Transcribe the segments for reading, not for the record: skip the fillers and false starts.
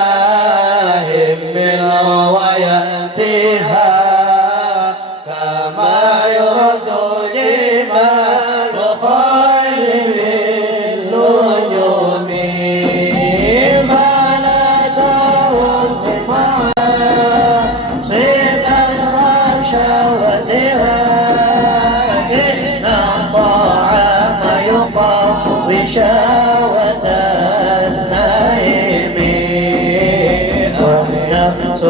جباههم من رواياتها كما يرد جبال خير النجوم بلدهم بمعاصي رشاوتها إن الطعام يقوي شهوة النائم والنفس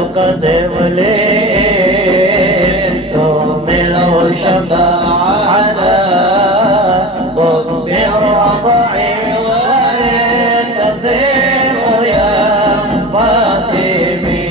كالدملين تهمل شفاعة على قرب الرضع وإن تقدم يا فاطمي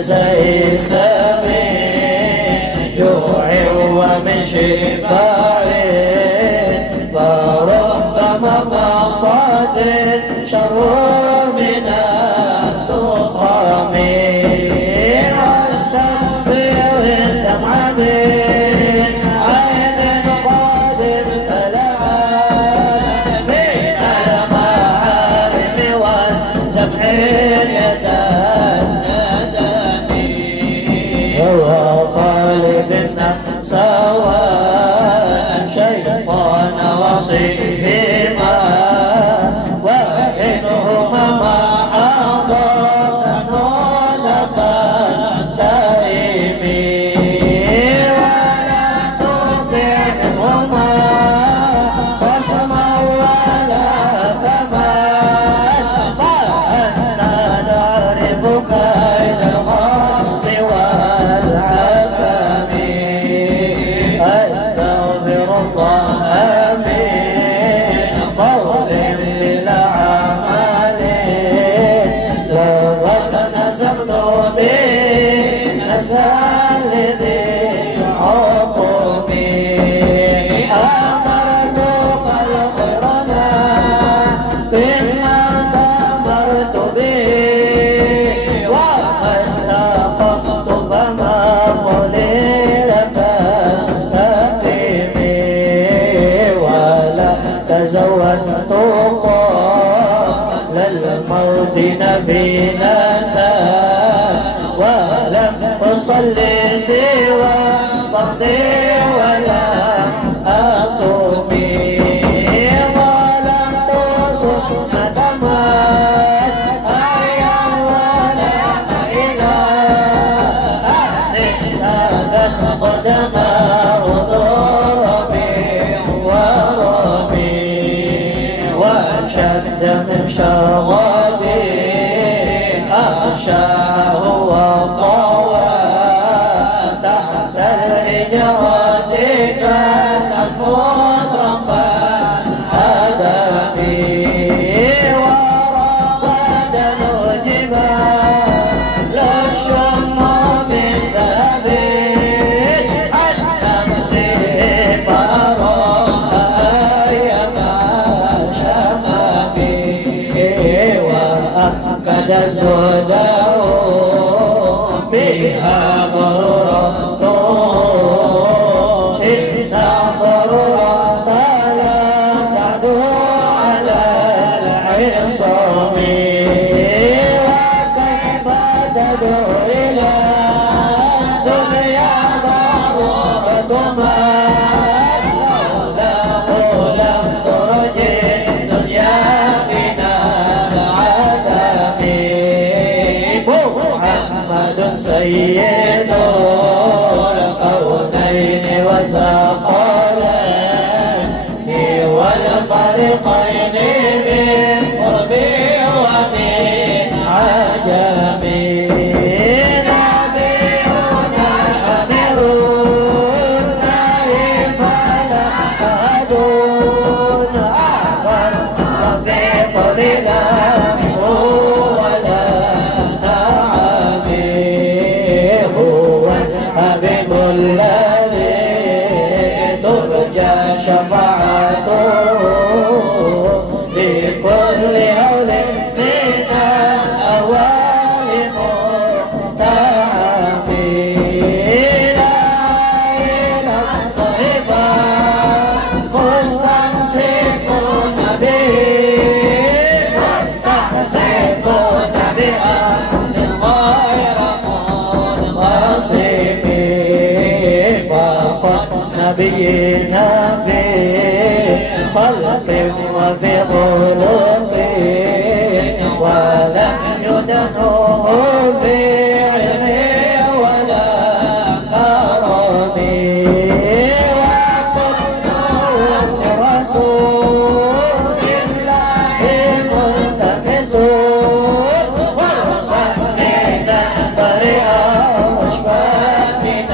زي السمين جوع ومن شباع وربما مصاد شر من الضخام واستقبل الدمع من عين قد امتلأت من المعارم والزمح اليدان وقالب النفس والشيطان وصيهما وإنهما ما حضرت نصبا دائمين ولا تطعهما واسمع ولا كمان فأنا نعرف كيد الغصب والعكام أستغفر الله من قول بلا عمل لقد نسبت بنسال ذي عقوبي أمرتك القرآن بما استمرت به وما استقمت فما قليل فاستقيمي ولا تزودت قبل الموت نبيلة ولم أصلي سوى فرضي ولا أصومي ظلمت سنة مات أيا ولا إله أهدت قدماه ضربي وربي وشد من شغبي أغشاه وطوى تحت الهجرة كانت مطرفا هدفي ورقد الجبال الشم من ذهب حتى مسيب أيما شمبي وأكد زهده شفاعته لكل هول من الأوائل متعامل إلى الطيبة مستمسكون به مستمسكون بأمر غير منغصب فقد نبينا في خلق وفي خلق ولم يدنه في علم ولا كرم وكلهم لرسول الله ملتمسون والمؤمنا بريئا واشفى من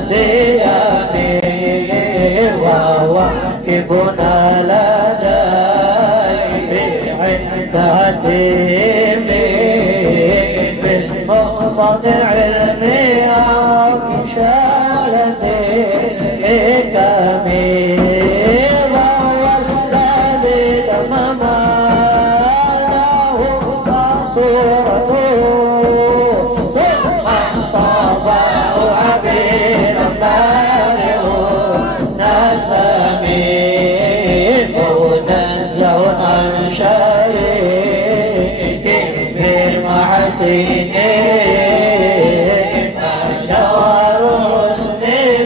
الديان وواكبنا لديه عند الدين بالمقتضى علمي أو إشارته كميل وهو الذي تمام له صورته ثم اصطفاه عبيدا بارئ نسمي منزه عن شريك في محسنه أجوار حسن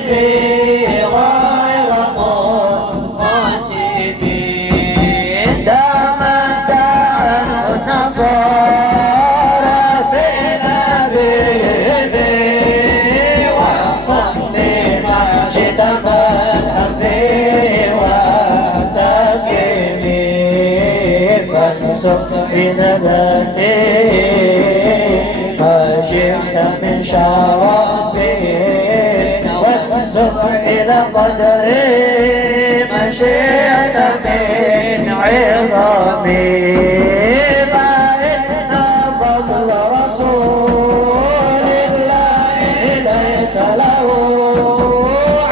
به غير منقسم دامت عنه النصارى بنبيه وقم بما شئت فاذهب به واتكمي فانسخ بندته ما شئت من شرف وانسخ إلى قدر ما شئت من عظم فإن فضل رسول الله ليس له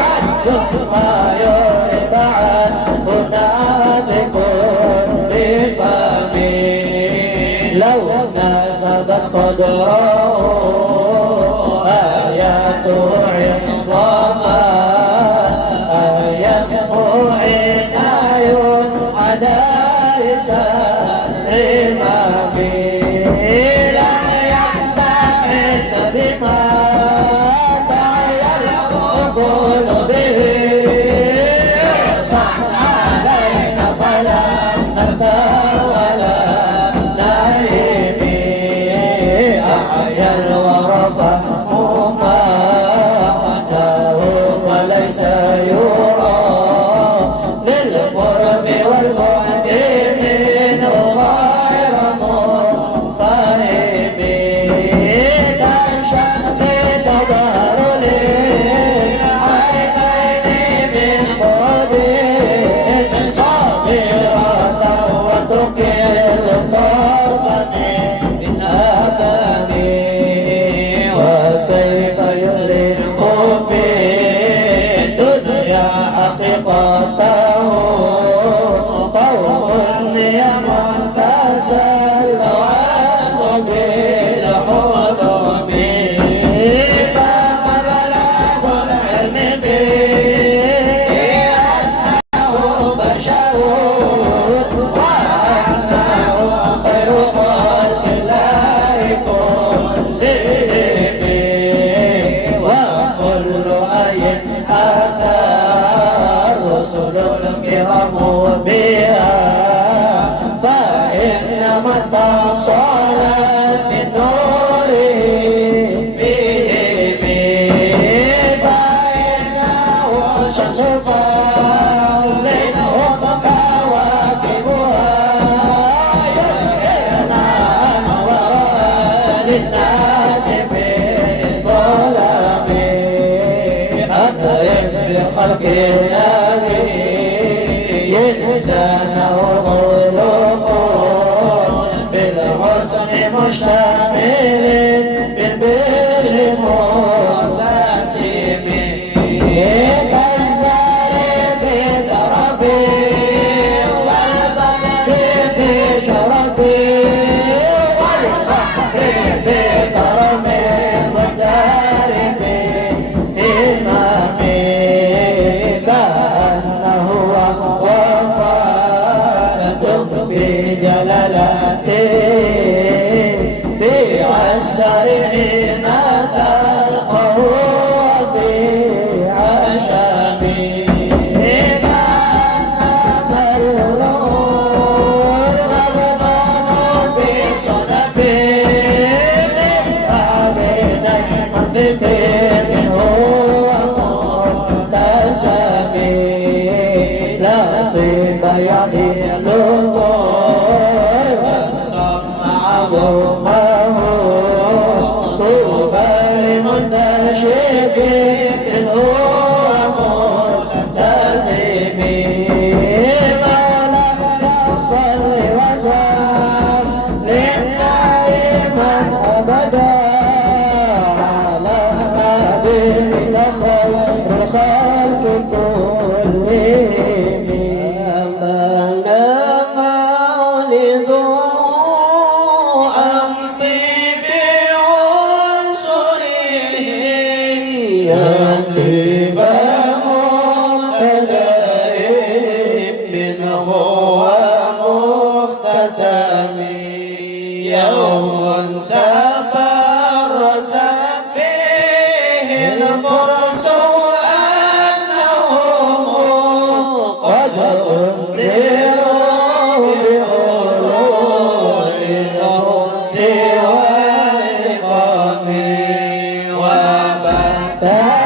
عد ما يرد عنه ناطق بفم لو ناسبت قدره آياته عظاما يسمو عنايون عدائس الإمام لم يعتمد بما تعيا القبول به صح عليك فلا نرتاب ولا نعيب أعيا الورى مماته وليس يرى للقرب والبعد منه غير منقرب كالشمس تظهر للعينين من قرب صابرة وتقل الضرب من الأبد وكيف يدرك في الدنيا حقيقته قوم يمتثلوا عنه بالحلم فما بلغ العلم فيه أنه بشر وأنه خير خلق الله كلهم وكل آي أتى الرسل الكرام بها فإنما اتصلت من نوره بهم فإنه شمس فضل كواكبها يبقينا أنوار للناس في الظلام أكرم بخلق نبي زانه الخلق بالحسن مشتمل بالبر منبسم كالزهر طيب يضيل معه طوبى لمنتشق هو ملتزم مولانا صل وسلم دائما ابدا على نبيك خير الخلق كلهم. مولد عن طيب عنصره يطيب مبتدئ منه ومختتم يوم تبرز فيه الفرس أنهم قد أنذروا بغلول الأنس والإقام وبدا